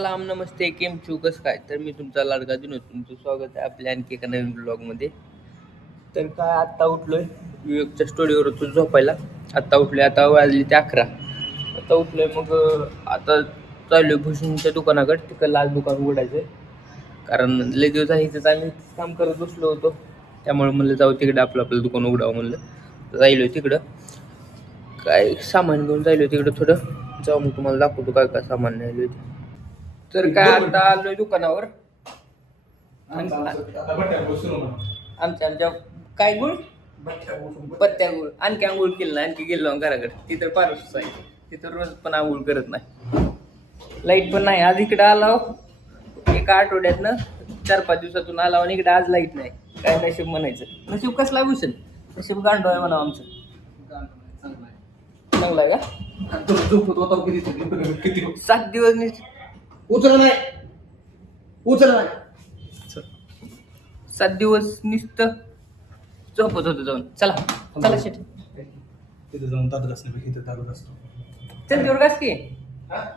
सलाम नमस्ते केम चुकस काय तर मी तुमचा लाडका विनोद तुमचं स्वागत आहे आपल्या आणखी एका नवीन ब्लॉगमध्ये. तर काय आत्ता उठलोय विवेकच्या स्टुडिओवर होतो झोपायला. आत्ता उठलोय, आता वाजली ते 11. आता उठलोय मग आता चाललोय भूषणच्या दुकानाकडे. तिकडं लाल दुकान उघडायचं आहे कारण लय दिवस आहे इथं आम्ही काम करत बसलो होतो, त्यामुळे म्हणलं जाऊ तिकडं आपलं दुकान उघडावं म्हणलं. जायलोय तिकडं, काय सामान घेऊन जायलोय तिकडं. थोडं जाऊ मग तुम्हाला दाखवतो काय काय सामान न्यायलोय ते. तर काय आता आलोय दुकानावर. आमच्या काय गुळ पत्त्या गुळ आणखी आंघोळ केलं नाही, आणखी गेलो घराकडे. तिथं पारस आहे, तिथं रोज पण आंघोळ करत नाही. लाईट पण नाही. आज इकडे आला एका आठवड्यातनं 4-5 दिवसातून आला आणि इकडे आज लाईट नाही. काय नशीब म्हणायचं, नशीब कसला भूषण, नशीब गांडो आहे म्हणावं आमचं. चांगला आहे का? किती 7 दिवस उचल नाही 7 दिवस नुसतं झोपत होतं जाऊन. चला शेट तिथे जाऊन दादर असण्यापेक्षा इथे दादर असतो. चल तेवढं घास की,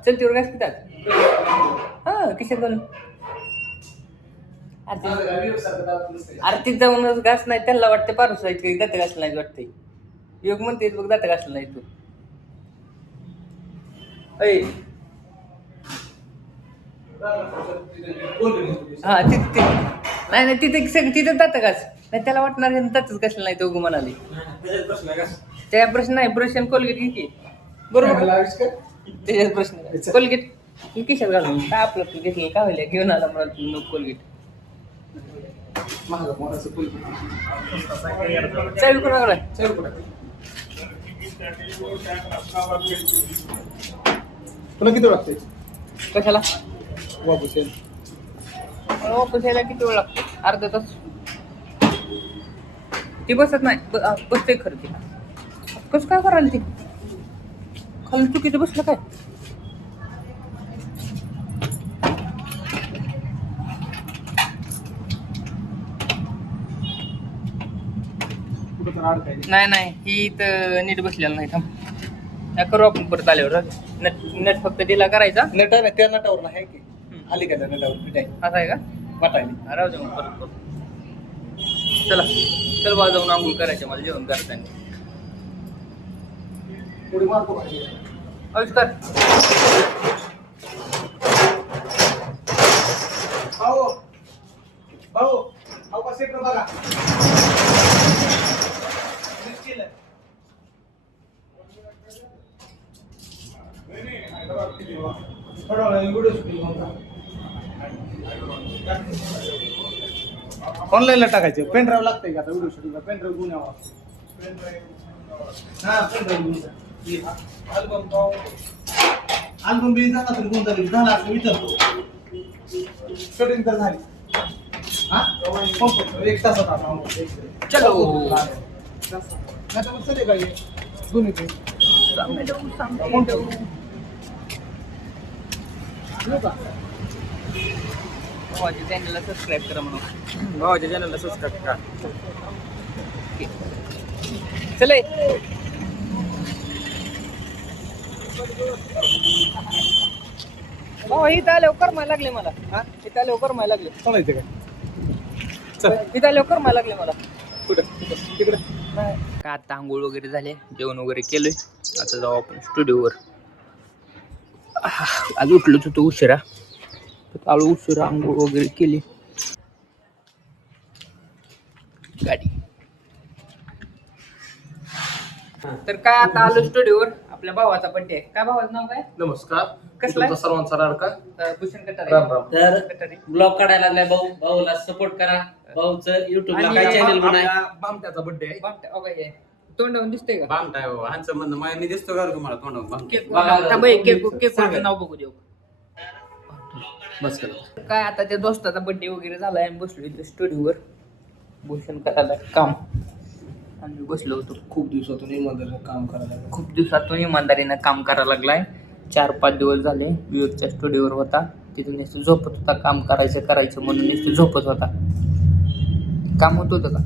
चल तेवढं घास की त्यात. हा किशात घालून आरतीत जाऊनच घास नाही. त्यांना वाटतं पारुस आहे दात घासलं नाही वाटतंय. योग म्हणते बघ दात घासलं नाही तू. हा तिथे नाही तिथे दात घास नाही. त्याला वाटणार दातच घासलं नाही तो उगं म्हणाले. त्या प्रश्न नाही, ब्रश आणि कोलगेट घे बरोबर. त्याच्यात प्रश्न कोलगेट किशात घालून काय आपलं घेतलं काय होईल घेऊन आला मला तू कोलगेट. चालू करा तुला किती लागते कशाला वापस वापस यायला किती वेळ लागतो? अर्धा तास. ती बसत नाही, बसते खरं. ती कसं काय करायला ती खाली चुकीचं बसलं काय? नाही ही तर नीट बसलेलं नाही. थांब करू आपण परत आल्यावर. नट फक्त दिला करायचा. नट आहे त्या नटावर नाही की आली का त्या नटावर पिटाय असं आहे का? वाटायला राहू दे मग परत करू. चल बा जाऊन आंघोळ करायचं मला जेवण करताना. पुढे मारतो आविष्कार भाऊ अवकाश सेट बघा. ऑनलाईनला टाकायचे. पेन ड्राईव्ह लागतंय का आता व्हिडिओ शूटिंगला? पेन ड्राईव्ह घेऊन यावा. हा पेन ड्राईव्ह अल्बम बी झाला तर घेऊन जाईल. झाला असं विचारतो. शूटिंग तर झाली. हा 1 तासात आता चलो संध्याकाळी दोन्ही भावाच्या चॅनलला सबस्क्राईब करा म्हणून. भावाच्या चॅनलला सबस्क्राईब करा. चले भाऊ इथं आल्यावर करमायला लागले मला. हा इथं आल्यावर करमायला लागले. चालायचं काय? इथं आल्यावर करमायला लागले मला. कुठं तिकडे काय आता आंघोळ वगैरे झाले, जेवण वगैरे केलंय. आता जाऊ आपण स्टुडिओवर. आज उठलोच होतो उशिरा, आलो उशिरा, आंघोळ वगैरे केली. गाडी तर काय आता आलो स्टुडिओवर. आपल्या भावाचा बर्थडे आहे. काय भावाचं नाव काय? नमस्कार. कसला? तुमचा सर्वांचा लाडका भूषण कटारे. राम राम. तर कटारे ब्लॉग काढायला लागलाय भाऊ. भाऊला सपोर्ट करा. भाऊचं युट्यूबला काय चॅनल बनाय. बामट्याचा बर्थडे आहे. तोंडावून दिसतंय का? बामटा आहे बाबा. ह्यांचं म्हणणं माझ्या मी दिसतो का रे तुम्हाला तोंडावर बामटा? केक नाव बघू देऊ. बस करा. काय आता त्या दोस्ताचा बर्थडे वगैरे झालाय आणि बसलो इथं स्टुडिओवर. भूषण करायला काम आणि बसलो होतो. खूप दिवसातून इमानदारीने काम करायला लागलं. खूप दिवसातून इमानदारीनं काम करायला लागलाय. 4-5 दिवस झाले विवेकच्या स्टुडिओवर होता. तिथून नुसतं झोपत होता. काम करायचं म्हणून नुसतं झोपत होता. काम होत होतं का?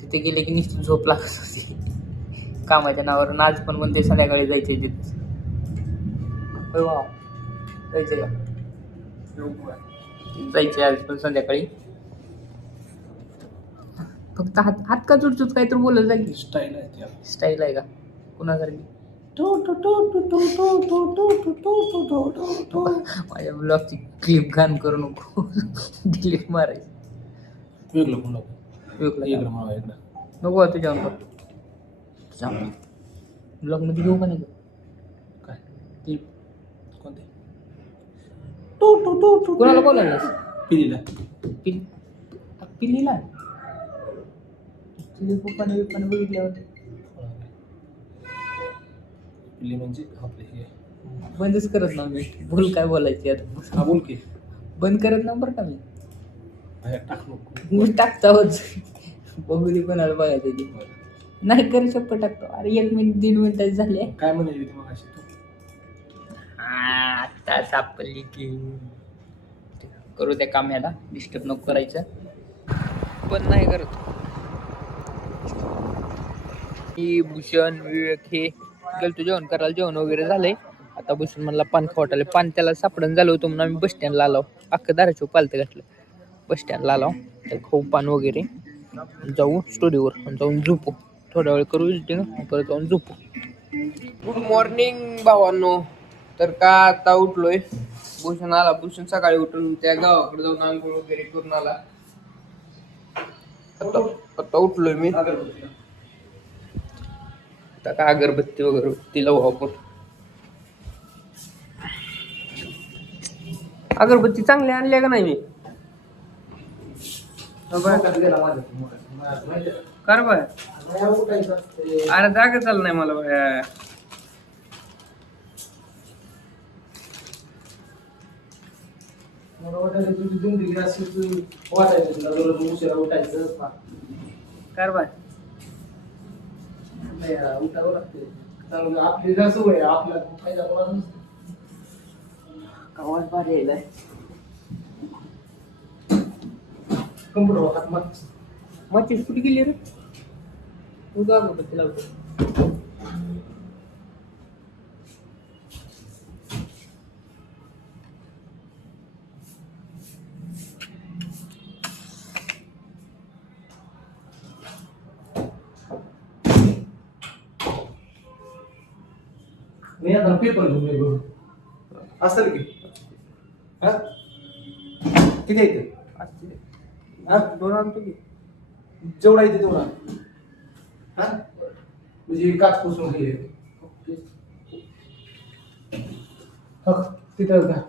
तिथे गेले की नुसतं झोप लागत होती. कामाच्या नावावर. आज पण म्हणते संध्याकाळी जायचे तिथे. जायचं का? जायचे आज पण संध्याकाळी. फक्त हात हात का चुटचुट काहीतरी बोलत जाईल. स्टाईल आहे ती आपली. स्टाईल आहे का कुणासारखी? माझ्या ब्लॉगची क्लिप घाण करू नको. डिलीट मारायची. वेगळं कोण नको. वेगळं इकडं का? मला इकडं. नको तुझ्यावर ब्लॉग मध्ये घेऊ का नाही? काय ती कोणते? कोणाला बोलायला पिलीला. पिल्लीला तुझ्या पप्पाने बघितल्यावर पिली म्हणजे आपले हे. बंदच करत ना मी. बोल काय बोलायची आता. हा बोल की. बंद करत ना बरं का मी. बाहेर टाक नको. मी टाकताच बघू कोणाला बघायचं ते. नाही करू शकतो टाकतो. अरे 1 मिनिट 1.5 मिनिटाचे झाले. काय म्हणायची होती मगाशी तू? आता सापडली की करू त्या काम्याला डिस्टर्ब नको करायचं. पण नाही करत. ही भूषण विवेक हे गेलतो जेवण करायला. जेवण वगैरे झालंय. आता भूषण म्हणला पान खावटाले. पान त्याला सापडून झालं होतं म्हणून आम्ही बस स्टँडला आलो. अख्खं दाराच्या पालतं घातलं. बस स्टँडला आलो. तर खाऊ पान वगैरे जाऊ स्टुडिओवर जाऊन झोपू. थोडा वेळ करू एडिटिंग परत जाऊन झोपू. गुड मॉर्निंग भावांनो. तर का आता उठलोय. भूषण आला. भूषण सकाळी उठून त्या गावाकडे जाऊन आंघोळ वगैरे करून आला. आता उठलोय मी. आता का अगरबत्ती वगैरे तिला वापर. अगरबत्ती चांगली आणल्या का नाही मी? कर बाय. अरे जागा चाल नाही मला बाय. कर बाय. उठावं लागते. आपली जर सवय आपला फायदा कोणाचा नसतो. आवाज भारी यायलाय. कम्प्युटर हात मग मच्छी कुठे गेली रे? तू जा अगरबत्ती लावतो. मी आता पेपर घेऊन येतो. असेल की हा किती येते? हा दोन आणतो की. जेवढा येते तेवढा. हा म्हणजे काच पुसून घे. तिथं का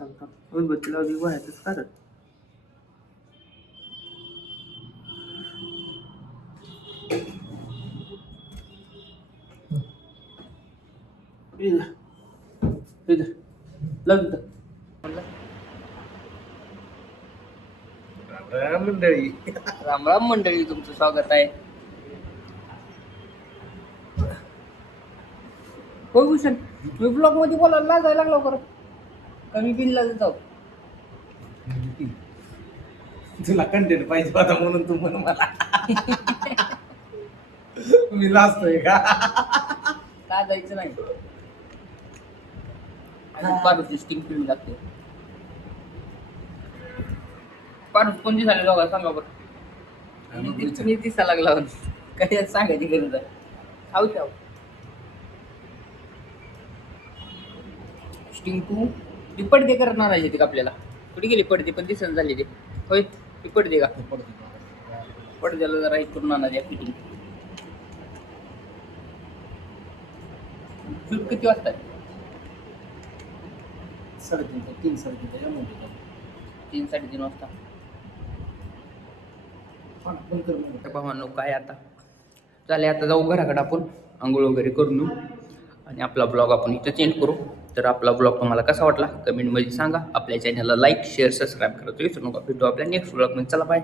अगरबत्ती लावली वयातच कारण. इधर लग मंडळी. राम राम मंडळी. तुमचं स्वागत आहे. हो भूषण मी ब्लॉग मध्ये बोलायला लाजायला लागलो खरं. कमी बिनला जाऊ. तुला कंटेंट पाहिजे होता म्हणून तू म्हण मला. मी लाजतोय का? लाजायचं नाही. पारूची स्किन पिळी लागते. पारूस कोण दिसायला दोघा सांगा बरं. मी दिसायला लागला. काही सांगायची गरज आहे. खाऊ ठेव. स्टिंग टू ती पडदे करणार आहे ते आपल्याला. कुठे गेली पडदे पण दिसन झाली ते. होय ती पडदे का? पडद्याला जरा एक करून आणा द्या फिटिंग. शूट किती वाजता? 3:30 3:30 3-3:30 वाजता. भावांनो काय आता चालेल. आता जाऊ घराकडे आपण आंघोळ वगैरे करून येऊ आणि आपला ब्लॉग आपण इथं चेंज करू. तर आपला ब्लॉग तुम्हाला कसा वाटला कमेंटमध्ये सांगा. आपल्या चॅनलला लाईक शेअर सबस्क्राईब करायचं विसरू नका. भेटू आपल्या नेक्स्ट ब्लॉगमध्ये. चला बाय.